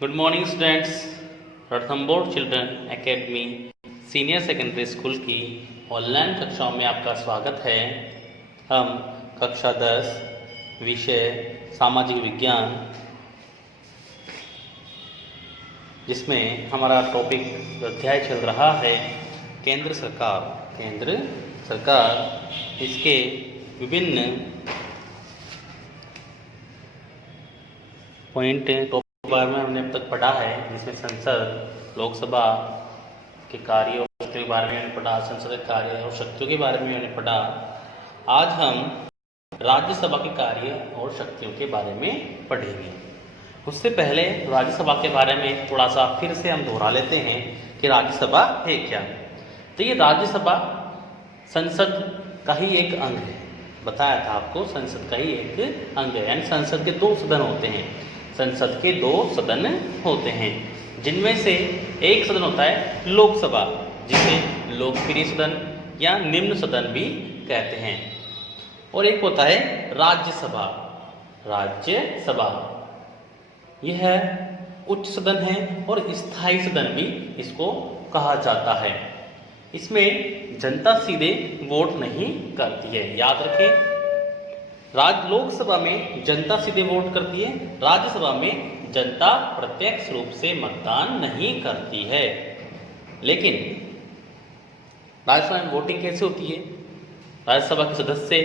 Good morning students. Ranthambore children academy senior secondary school की online कक्षाओं में आपका स्वागत है। हम कक्षा 10 विषय सामाजिक विज्ञान, जिसमें हमारा टॉपिक अध्याय चल रहा है केंद्र सरकार इसके विभिन्न पॉइंट टॉपिक के बारे में हमने अब तक पढ़ा है, जिसमें संसद, लोकसभा के कार्यों के बारे में हमने पढ़ा, संसद के कार्य और शक्तियों के बारे में हमने पढ़ा। आज हम राज्यसभा के कार्य और शक्तियों के बारे में पढ़ेंगे। उससे पहले राज्यसभा के बारे में थोड़ा सा फिर से हम दोहरा लेते हैं कि राज्यसभा है क्या। तो ये राज्यसभा संसद का ही एक अंग है। बताया था आपको, संसद का ही एक अंग है, यानी संसद के दो सदन होते हैं। संसद के दो सदन होते हैं, जिनमें से एक सदन होता है लोकसभा, जिसे लोकप्रिय सदन या निम्न सदन भी कहते हैं, और एक होता है राज्यसभा। यह उच्च सदन है और स्थायी सदन भी इसको कहा जाता है। इसमें जनता सीधे वोट नहीं करती है, याद रखें। लोकसभा में जनता सीधे वोट करती है, राज्यसभा में जनता प्रत्यक्ष रूप से मतदान नहीं करती है। लेकिन राज्यसभा में वोटिंग कैसे होती है, राज्यसभा के सदस्य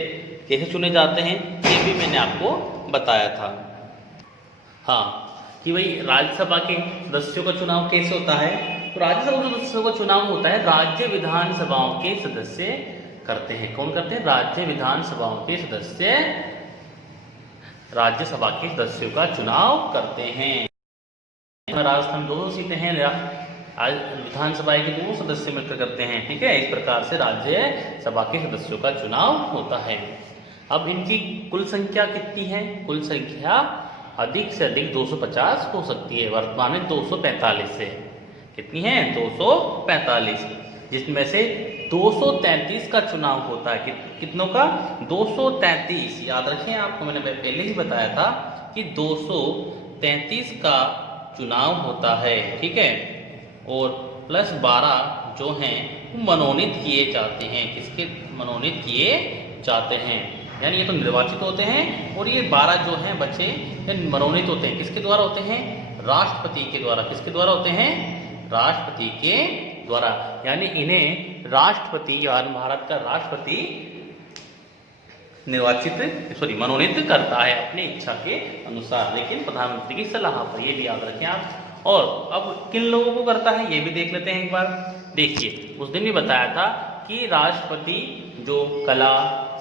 कैसे चुने जाते हैं, ये भी मैंने आपको बताया था। हाँ, कि भाई राज्यसभा के सदस्यों का चुनाव कैसे होता है। तो राज्यसभा के सदस्यों का चुनाव होता है राज्य विधानसभाओं के सदस्य करते हैं। कौन करते हैं? राज्य विधानसभाओं के सदस्य राज्यसभा के सदस्यों का चुनाव करते हैं। राजस्थान में 200 सीटें हैं, विधानसभा के 2 सदस्य मिलकर करते हैं। ठीक है, इस प्रकार से राज्यसभा के सदस्यों का चुनाव होता है। अब इनकी कुल संख्या कितनी है? कुल संख्या अधिक से अधिक 250 हो सकती है। वर्तमान में 245 है। कितनी है? 245, जिसमें से 233 का चुनाव होता है। कितनों का? 233। याद रखें, आपको मैंने पहले ही बताया था कि 233 का चुनाव होता है। ठीक है, और प्लस 12 जो हैं वो मनोनीत किए जाते हैं। किसके मनोनीत किए जाते हैं? यानी ये तो निर्वाचित होते हैं, और ये 12 जो हैं बच्चे मनोनीत होते हैं। किसके द्वारा होते हैं? राष्ट्रपति के द्वारा। किसके द्वारा होते हैं? राष्ट्रपति के द्वारा। यानी इन्हें राष्ट्रपति, भारत का राष्ट्रपति मनोनीत करता है अपनी इच्छा के अनुसार, लेकिन प्रधानमंत्री की सलाह पर। ये भी याद रखें आप। और अब किन लोगों को करता है ये भी देख लेते हैं एक बार। देखिए, उस दिन भी बताया था कि राष्ट्रपति जो कला,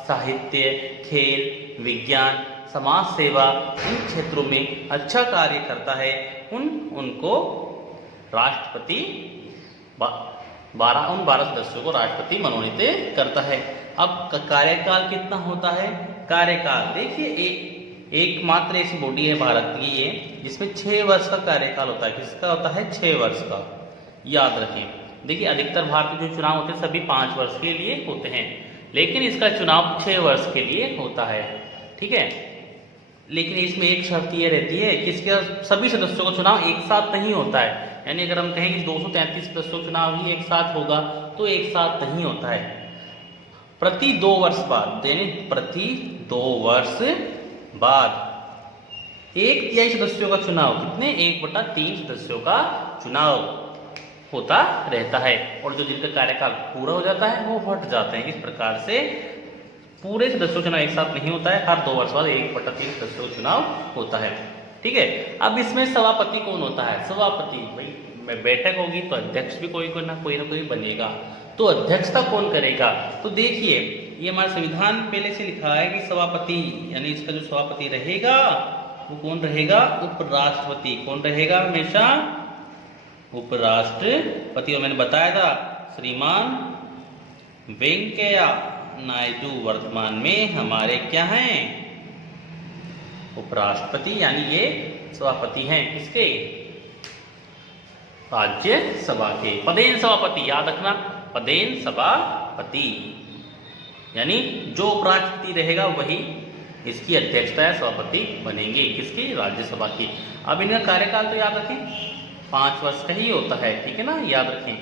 साहित्य, खेल, विज्ञान, समाज सेवा, इन क्षेत्रों में अच्छा कार्य करता है, उनको राष्ट्रपति 12 सदस्यों को राष्ट्रपति मनोनीत करता है। अब कार्यकाल कितना होता है? कार्यकाल देखिए, एकमात्र ऐसी बॉडी है भारत की ये, जिसमें 6 वर्ष का कार्यकाल होता है। किसका होता है? 6 वर्ष का। याद रखें। देखिए, अधिकतर भारतीय जो चुनाव होते हैं सभी 5 वर्ष के लिए होते हैं, लेकिन इसका चुनाव 6 वर्ष के लिए होता है। ठीक है, लेकिन इसमें एक शर्त ये रहती है कि इसके सभी सदस्यों का चुनाव एक साथ नहीं होता है। यानी अगर हम कहें कि 233 सदस्यों का चुनाव ही एक साथ होगा, तो एक साथ नहीं होता है। प्रति 2 वर्ष बाद, यानी प्रति 2 वर्ष बाद 1/3 सदस्यों का चुनाव, कितने? 1/3 सदस्यों का चुनाव होता रहता है। और जो जिनका कार्यकाल पूरा हो जाता है वो हट जाते हैं। इस प्रकार से पूरे सदस्यों का चुनाव एक साथ नहीं होता है, हर 2 वर्ष बाद 1/3 सदस्यों का चुनाव होता है। ठीक है, अब इसमें सभापति कौन होता है? सभापति, भाई बैठक होगी तो अध्यक्ष भी कोई ना कोई बनेगा। तो अध्यक्षता कौन करेगा? तो देखिए, ये हमारा संविधान पहले से लिखा है कि सभापति, यानी इसका जो सभापति रहेगा वो कौन रहेगा? उपराष्ट्रपति। कौन रहेगा? हमेशा उपराष्ट्रपति। और मैंने बताया था श्रीमान वेंकैया नायडू वर्तमान में हमारे क्या हैं? उपराष्ट्रपति, यानी ये सभापति हैं किसके? राज्यसभा के। पदेन सभापति, याद रखना, पदेन सभापति, यानी जो उपराष्ट्रपति रहेगा वही इसकी अध्यक्षता या सभापति बनेंगे, किसकी? राज्यसभा की। अब इनका कार्यकाल तो याद रखें 5 वर्ष का ही होता है, ठीक है ना, याद रखें।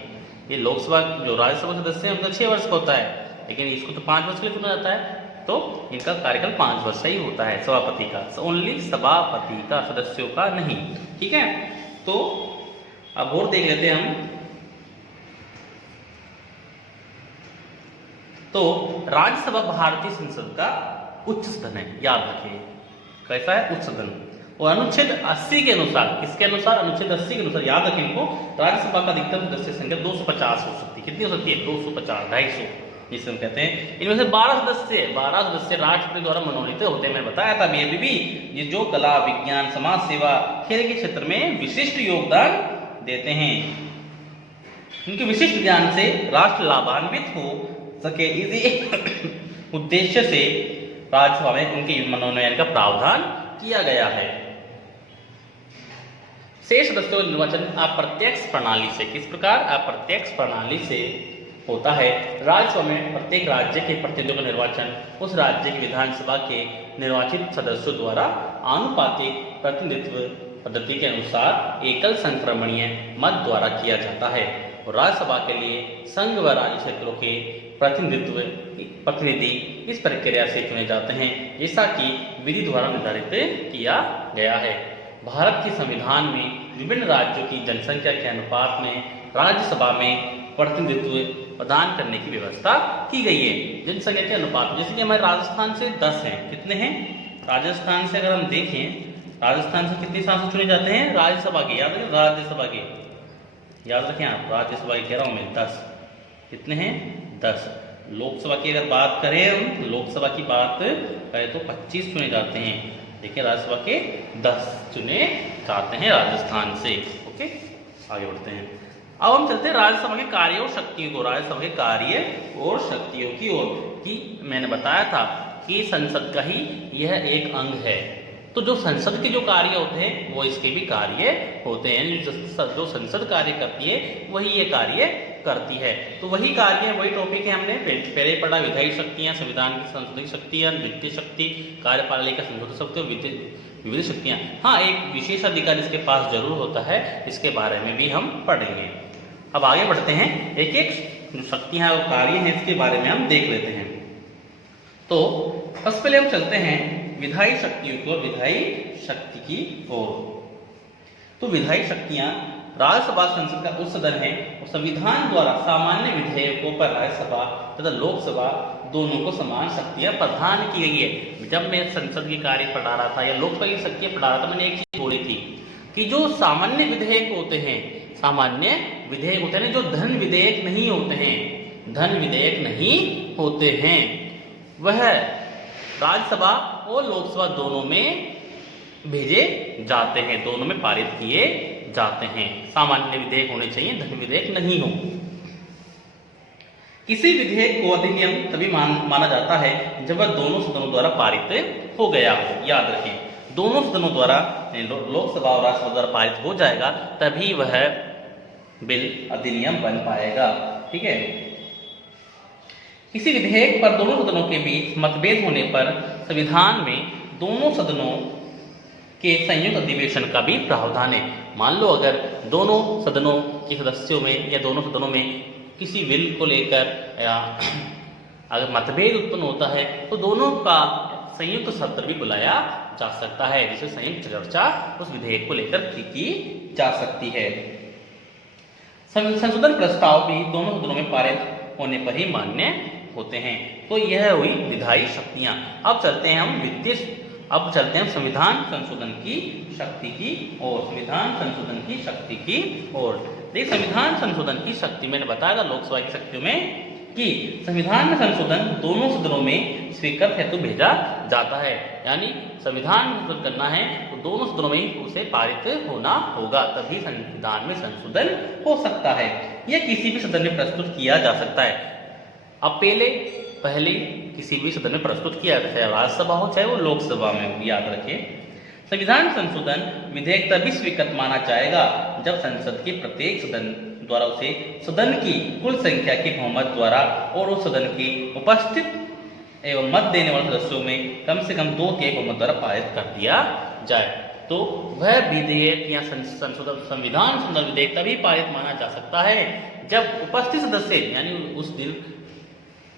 ये लोकसभा जो राज्यसभा सदस्य हैं उनका 6 वर्ष का होता है, लेकिन इसको तो 5 वर्ष के लिए चुना जाता है, तो इनका कार्यकाल 5 वर्ष ही होता है सभापति का, ओनली सभापति का, सदस्यों का नहीं, ठीक है। तो अब और देख लेते हैं हम। तो राज्यसभा भारतीय संसद का उच्च सदन है, याद रखिए कैसा है, उच्च सदन। और अनुच्छेद 80 के अनुसार, किसके अनुसार? अनुच्छेद 80 के अनुसार, याद रखें इनको, राज्यसभा का अधिकतम सदस्य संख्या 250 हो सकती है। कितनी हो सकती है? 250, 250 जिसे हम कहते हैं। इनमें से 12 सदस्य राष्ट्रपति द्वारा मनोनीत होते हैं। मैं बताया था अभी भी, ये जो कला, विज्ञान, समाज सेवा, खेल के क्षेत्र में विशिष्ट योगदान देते हैं, उनके विशिष्ट ज्ञान से राष्ट्र लाभान्वित हो सके, इसी उद्देश्य से राज्यसभा में उनके मनोनयन का प्रावधान किया गया है। शेष सदस्यों का निर्वाचन अप्रत्यक्ष प्रणाली से, किस प्रकार? अप्रत्यक्ष प्रणाली से होता है। राज्यसभा में प्रत्येक राज्य के प्रतिनिधियों का निर्वाचन उस राज्य की विधानसभा के निर्वाचित सदस्यों द्वारा आनुपातिक प्रतिनिधित्व पद्धति के अनुसार एकल संक्रमणीय मत द्वारा किया जाता है। और राज्यसभा के लिए संघ व राज्य क्षेत्रों के प्रतिनिधि इस प्रक्रिया से चुने जाते हैं, जैसा कि विधि द्वारा निर्धारित किया गया है। भारत के संविधान में विभिन्न राज्यों की जनसंख्या के अनुपात में राज्यसभा में प्रतिनिधित्व प्रदान करने की व्यवस्था की गई है। जनसंख्या के अनुपात, जैसे कि हमारे राजस्थान से 10 हैं, कितने हैं? राजस्थान से अगर हम देखें, राजस्थान से कितने सांसद चुने जाते हैं राज्यसभा के? याद रखें, राज्यसभा के, याद रखें आप, राज्यसभा की कह रहा हूं मैं, 10। कितने हैं? 10। लोकसभा की अगर बात करें हम, लोकसभा की बात करें तो 25 चुने जाते हैं। देखिए राज्यसभा के 10 चुने जाते हैं राजस्थान से। ओके, आगे बढ़ते हैं। अब हम चलते हैं राज्यसभा के कार्य और शक्तियों को, राज्यसभा के कार्य और शक्तियों की ओर। कि मैंने बताया था कि संसद का ही यह एक अंग है, तो जो संसद के जो कार्य होते हैं वो इसके भी कार्य होते हैं। जो संसद कार्य करती है वही ये कार्य करती है। तो वही कार्य, वही टॉपिक है, हमने पहले पढ़ा, विधायी शक्तियां, संविधान की संसदीय शक्तियां, वित्तीय शक्ति, कार्यपालिका संसदीय शक्ति और विविध शक्तियां। हाँ, एक विशेष अधिकार इसके पास जरूर होता है, इसके बारे में भी हम पढ़ेंगे। अब आगे बढ़ते हैं, एक एक जो शक्तियां और कार्य हैं इसके बारे में हम देख लेते हैं। तो सबसे पहले हम चलते हैं विधायी शक्तियों की ओर, विधायी शक्ति की ओर। तो विधायी शक्तियां, राज्यसभा संसद का उच्च सदन है और संविधान द्वारा सामान्य विधेयकों पर राज्यसभा तथा लोकसभा दोनों को समान शक्तियां प्रदान की गई है। जब मैं संसद के कार्य पढ़ा रहा था या लोकसभा की शक्तियां पढ़ा रहा था, मैंने एक चीज बोली थी कि जो सामान्य विधेयक होते हैं, सामान्य विधेयक होते हैं, जो धन विधेयक नहीं होते हैं, धन विधेयक नहीं होते हैं, वह राज्यसभा और लोकसभा दोनों में भेजे जाते हैं, दोनों में पारित किए जाते हैं। सामान्य विधेयक होने चाहिए, धन विधेयक नहीं हो। किसी विधेयक को अधिनियम तभी माना जाता है जब वह दोनों सदनों द्वारा पारित हो गया हो। याद रखें, दोनों सदनों द्वारा, लोकसभा और राज्यसभा द्वारा पारित हो जाएगा, तभी वह बिल अधिनियम बन पाएगा। ठीक है। किसी विधेयक पर दोनों सदनों के बीच मतभेद होने पर संविधान में दोनों सदनों के संयुक्त अधिवेशन का भी प्रावधान है। मान लो अगर दोनों सदनों के सदस्यों में या दोनों सदनों में किसी बिल को लेकर या अगर मतभेद उत्पन्न होता है तो दोनों का संयुक्त सत्र भी बुलाया जा सकता है, जिसे संयुक्त चर्चा उस विधेयक को लेकर की जा सकती है। संशोधन प्रस्ताव भी दोनों सदनों में पारित होने पर ही मान्य होते हैं। तो यह हुई विधायी शक्तियां। अब चलते हैं संविधान संशोधन की शक्ति की ओर, संविधान संशोधन की शक्ति की ओर। देखिए, संविधान संशोधन की शक्ति मैंने बताया था लोकसभा की शक्तियों में कि संविधान में संशोधन दोनों सदनों में स्वीकृत हेतु भेजा जाता है। यानी संविधान संशोधन करना है तो दोनों सदनों में उसे पारित होना होगा, तभी संविधान में संशोधन हो सकता है। यह किसी भी सदन में प्रस्तुत किया जा सकता है। अब पहले किसी भी सदन में प्रस्तुत किया, चाहे राज्यसभा हो चाहे वो लोकसभा में हो। याद रखें, संविधान संशोधन विधेयक तभी स्वीकृत माना जाएगा जब संसद के प्रत्येक सदन द्वारा उसे सदन की कुल संख्या के बहुमत द्वारा और उस सदन की उपस्थित एवं मत देने वाले सदस्यों में कम से कम 2/3 बहुमत द्वारा पारित कर दिया जाए। तो वह विधेयक या संशोधन संविधान संशोधन विधेयक तभी पारित माना जा सकता है जब उपस्थित सदस्य यानी उस दिन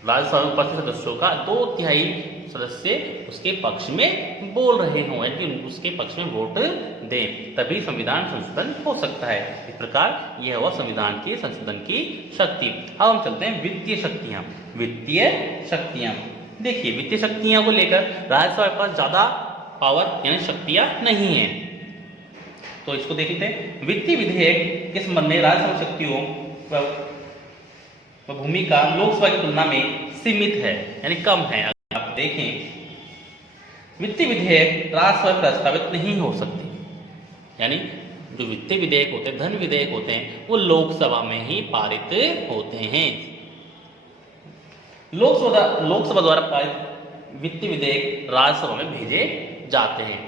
राज्यसभा में उपस्थित सदस्यों का 2/3 सदस्य उसके पक्ष में बोल रहे हों यानी उसके पक्ष में वोट दें, तभी संविधान संशोधन हो सकता है। इस प्रकार यह हुआ संविधान के संशोधन की शक्ति। अब हम चलते हैं वित्तीय शक्तियां। वित्तीय शक्तियां देखिए, वित्तीय शक्तियां को लेकर राज्यसभा के पास ज्यादा पावर यानी शक्तियां नहीं है। तो इसको देखते हैं। वित्तीय विधेयक के संबंध में राज्यसभा शक्तियों भूमिका लोकसभा की तुलना में सीमित है यानी कम है। अगर आप देखें, वित्तीय विधेयक राज्यसभा में प्रस्तावित नहीं हो सकते, यानी जो वित्तीय विधेयक होते हैं, धन विधेयक होते हैं, वो लोकसभा में ही पारित होते हैं। लोकसभा द्वारा पारित वित्तीय विधेयक राज्यसभा में भेजे जाते हैं,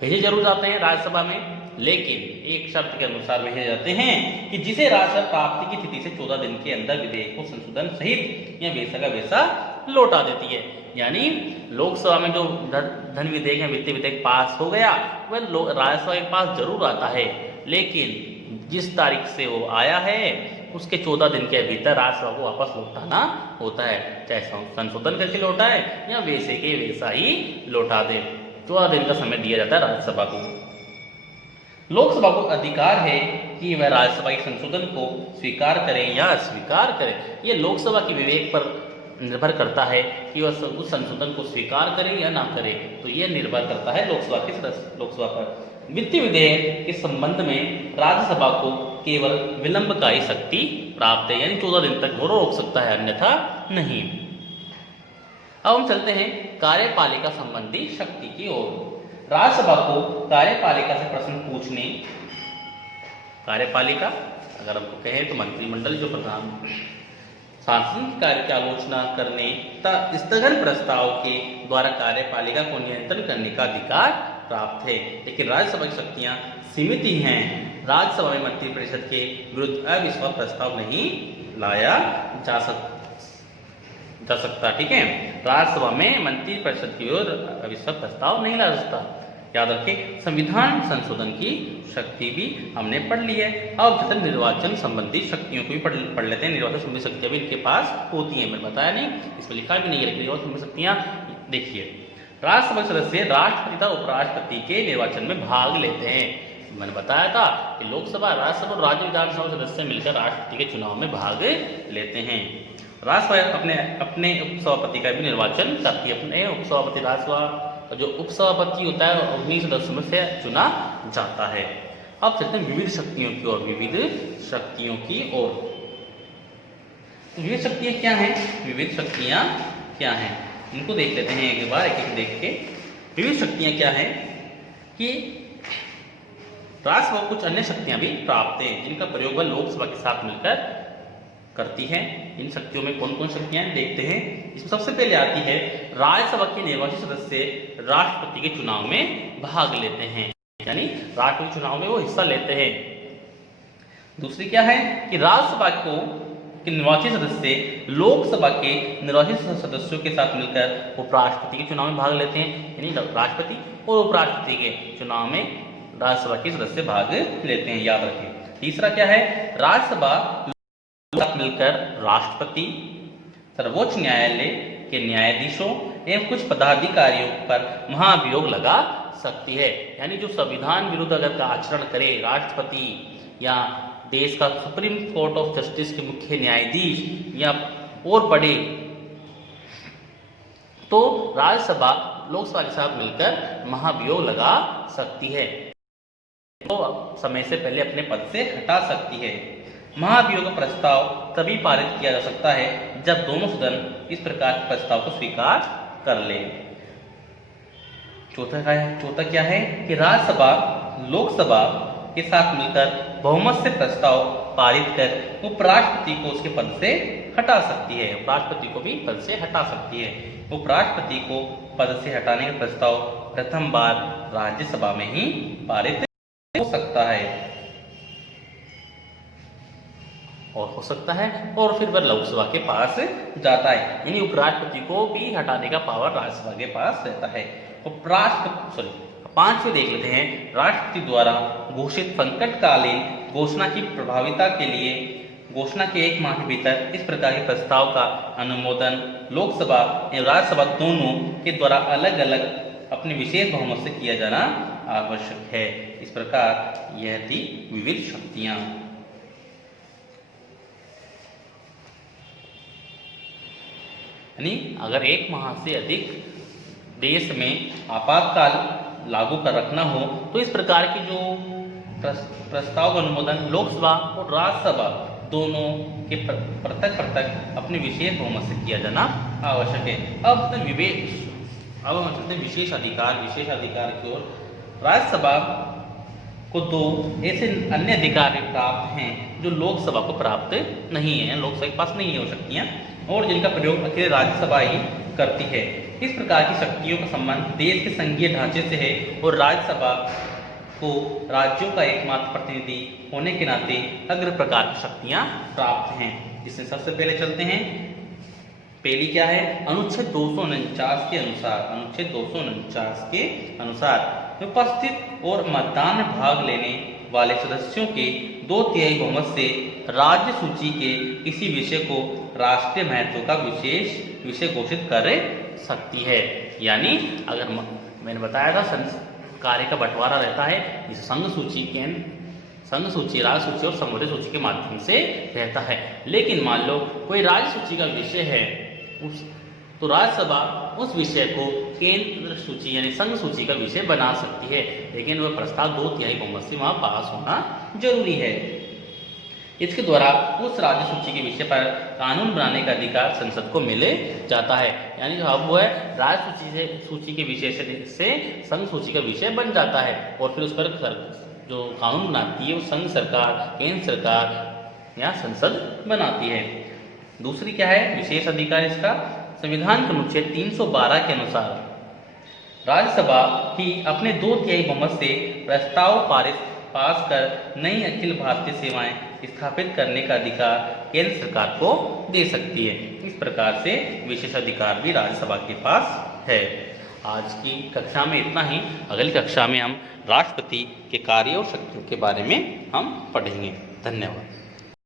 भेजे जरूर जाते हैं राज्यसभा में, लेकिन एक शर्त के अनुसार भेजे जाते हैं कि जिसे राज्यसभा प्राप्ति की तिथि से 14 दिन के अंदर विधेयक को संशोधन सहित या वैसा का वैसा लौटा देती है। यानी लोकसभा में जो धन विधेयक या वित्तीय विधेयक पास हो गया वह राज्यसभा के पास जरूर आता है, लेकिन जिस तारीख से वो आया है उसके 14 दिन के भीतर राज्यसभा को वापस लौटाना होता है, चाहे संशोधन करके लौटाए या वैसे के वैसा ही लौटा दे। 14 दिन का समय दिया जाता है राज्यसभा को। लोकसभा को अधिकार है कि वह राज्यसभा के संशोधन को स्वीकार करे या अस्वीकार करे। ये लोकसभा के विवेक पर निर्भर करता है कि वह उस संशोधन को स्वीकार करे या ना करे। तो यह निर्भर करता है लोकसभा पर। वित्तीय विधेयक के संबंध में राज्यसभा को केवल विलंबकारी शक्ति प्राप्त है, यानी 14 दिन तक वो रोक सकता है, अन्यथा नहीं। अब हम चलते हैं कार्यपालिका संबंधी शक्ति की ओर। राज्यसभा को कार्यपालिका से प्रश्न पूछने, कार्यपालिका अगर हमको कहें तो मंत्रिमंडल जो प्रधान शासन कार्य की आलोचना करने तथा स्थगन प्रस्ताव के द्वारा कार्यपालिका को नियंत्रण करने का अधिकार प्राप्त है, लेकिन राज्यसभा की शक्तियां सीमित ही हैं। राज्यसभा में मंत्रिपरिषद के विरुद्ध अविश्वास प्रस्ताव नहीं लाया जा सकता। ठीक है, राज्यसभा में मंत्रिपरिषद की विरुद्ध अविश्वास प्रस्ताव नहीं ला सकता। याद रखें, संविधान संशोधन की शक्ति भी हमने पढ़ ली है। अब निर्वाचन संबंधी शक्तियों को भी पढ़ लेते हैं। निर्वाचन संबंधी शक्तियां भी इनके पास होती हैं, मैंने बताया नहीं, इसमें लिखा भी नहीं है। निर्वाचन संबंधी शक्तियां देखिए, राज्यसभा सदस्य राष्ट्रपति तथा उपराष्ट्रपति के निर्वाचन में भाग लेते हैं। मैंने बताया था कि लोकसभा, राज्यसभा और राज्य विधानसभा सदस्य मिलकर राष्ट्रपति के चुनाव में भाग लेते हैं। राज्यसभा अपने उपसभापति का भी निर्वाचन करती है। अपने उपसभापति, राज्यसभा जो उपसभापति होता है उन्हीं सदस्यों में से चुना जाता है। अब चलते हैं विविध शक्तियों की ओर। विविध शक्तियों की ओर, विविध शक्तियां क्या हैं? विविध शक्तियां क्या हैं इनको देख लेते हैं एक बार, एक देख के। विविध शक्तियां क्या हैं कि राज्यसभा को कुछ अन्य शक्तियां भी प्राप्त हैं जिनका प्रयोग वह लोकसभा के साथ मिलकर करती है। इन शक्तियों में कौन कौन शक्तियां देखते हैं। इसमें सबसे पहले आती है राज्यसभा के निर्वाचित सदस्य राष्ट्रपति के चुनाव में भाग लेते हैं, यानी राष्ट्रपति चुनाव में वो हिस्सा लेते हैं। दूसरी क्या है कि राज्यसभा के निर्वाचित सदस्य लोकसभा के निर्वाचित सदस्यों के साथ मिलकर उपराष्ट्रपति के चुनाव में भाग लेते हैं, यानी राष्ट्रपति और उपराष्ट्रपति के चुनाव में राज्यसभा के सदस्य भाग लेते हैं, याद रखें। तीसरा क्या है, राज्यसभा मिलकर राष्ट्रपति, सर्वोच्च न्यायालय के न्यायाधीशों एवं कुछ पदाधिकारियों पर महाभियोग लगा सकती है। यानी जो संविधान विरुद्ध अगर का आचरण करे राष्ट्रपति या देश का सुप्रीम कोर्ट ऑफ जस्टिस के मुख्य न्यायाधीश या और बड़े, तो राज्यसभा लोकसभा के साथ मिलकर महाभियोग लगा सकती है, तो समय से पहले अपने पद से हटा सकती है। महाभियोग का प्रस्ताव तभी पारित किया जा सकता है जब दोनों सदन इस प्रकार के प्रस्ताव को स्वीकार कर ले। चौथा क्या है कि राज्यसभा लोकसभा के साथ मिलकर बहुमत से प्रस्ताव पारित कर उपराष्ट्रपति को उसके पद से हटा सकती है। उपराष्ट्रपति को भी पद से हटा सकती है। उपराष्ट्रपति को पद से हटाने का प्रस्ताव प्रथम बार राज्यसभा में ही पारित हो सकता है। और हो सकता है, और फिर वह लोकसभा के पास जाता है, यानी उपराष्ट्रपति को भी हटाने का पावर राज्यसभा के पास रहता है। पांचवें देख लेते हैं, राष्ट्रपति द्वारा घोषित संकटकालीन घोषणा की प्रभाविता के लिए घोषणा के 1 माह के भीतर इस प्रकार के प्रस्ताव का अनुमोदन लोकसभा एवं राज्यसभा दोनों के द्वारा अलग अलग अपने विशेष बहुमत से किया जाना आवश्यक है। इस प्रकार यह थी विविध शक्तियां। यानी अगर 1 माह से अधिक देश में आपातकाल लागू कर रखना हो तो इस प्रकार की जो प्रस्ताव का अनुमोदन लोकसभा और राज्यसभा दोनों के पृथक अपने विशेष बहुमत से किया जाना आवश्यक है। अब हम चलते हैं विशेष अधिकार की ओर। राज्यसभा को 2 ऐसे अन्य अधिकार प्राप्त हैं जो लोकसभा को प्राप्त नहीं है, लोकसभा के पास नहीं हो शक्तियां, और जिनका प्रयोग अकेले राज्यसभा ही करती है। इस प्रकार की शक्तियों का संबंध देश के संघीय ढांचे से है और राज्यसभा को राज्यों का एकमात्र प्रतिनिधि होने के नाते अग्र प्रकार की शक्तियां प्राप्त हैं। इसमें सबसे पहले चलते हैं, पहली क्या है, अनुच्छेद 249 के अनुसार उपस्थित और मतदान में भाग लेने वाले सदस्यों के 2/3 बहुमत से राज्य सूची के किसी विषय को राष्ट्रीय महत्व का विषय घोषित कर सकती है। यानी अगर मैंने बताया था कार्य का बंटवारा रहता है, इस संघ सूची, राज्य सूची और संवर्धित सूची के माध्यम से रहता है। लेकिन मान लो कोई राज्य सूची का विषय है तो राज्यसभा उस विषय को केंद्र सूची यानी संघ सूची का विषय बना सकती है, लेकिन वह प्रस्ताव 2/3 बहुमत से वहां पास होना जरूरी है। इसके द्वारा उस राज्य सूची के विषय पर कानून बनाने का अधिकार संसद को मिले जाता है। यानी जो अब वो है राज्य सूची के विषय से संघ सूची का विषय बन जाता है, और फिर उस पर जो कानून बनाती है वो संघ सरकार, केंद्र सरकार या संसद बनाती है। दूसरी क्या है विशेष अधिकार इसका, संविधान के अनुच्छेद 312 के अनुसार राज्यसभा ही अपने 2/3 बहुमत से प्रस्ताव पास कर नई अखिल भारतीय सेवाएं स्थापित करने का अधिकार केंद्र सरकार को दे सकती है। इस प्रकार से विशेष अधिकार भी राज्यसभा के पास है। आज की कक्षा में इतना ही। अगली कक्षा में हम राष्ट्रपति के कार्य और शक्तियों के बारे में हम पढ़ेंगे। धन्यवाद।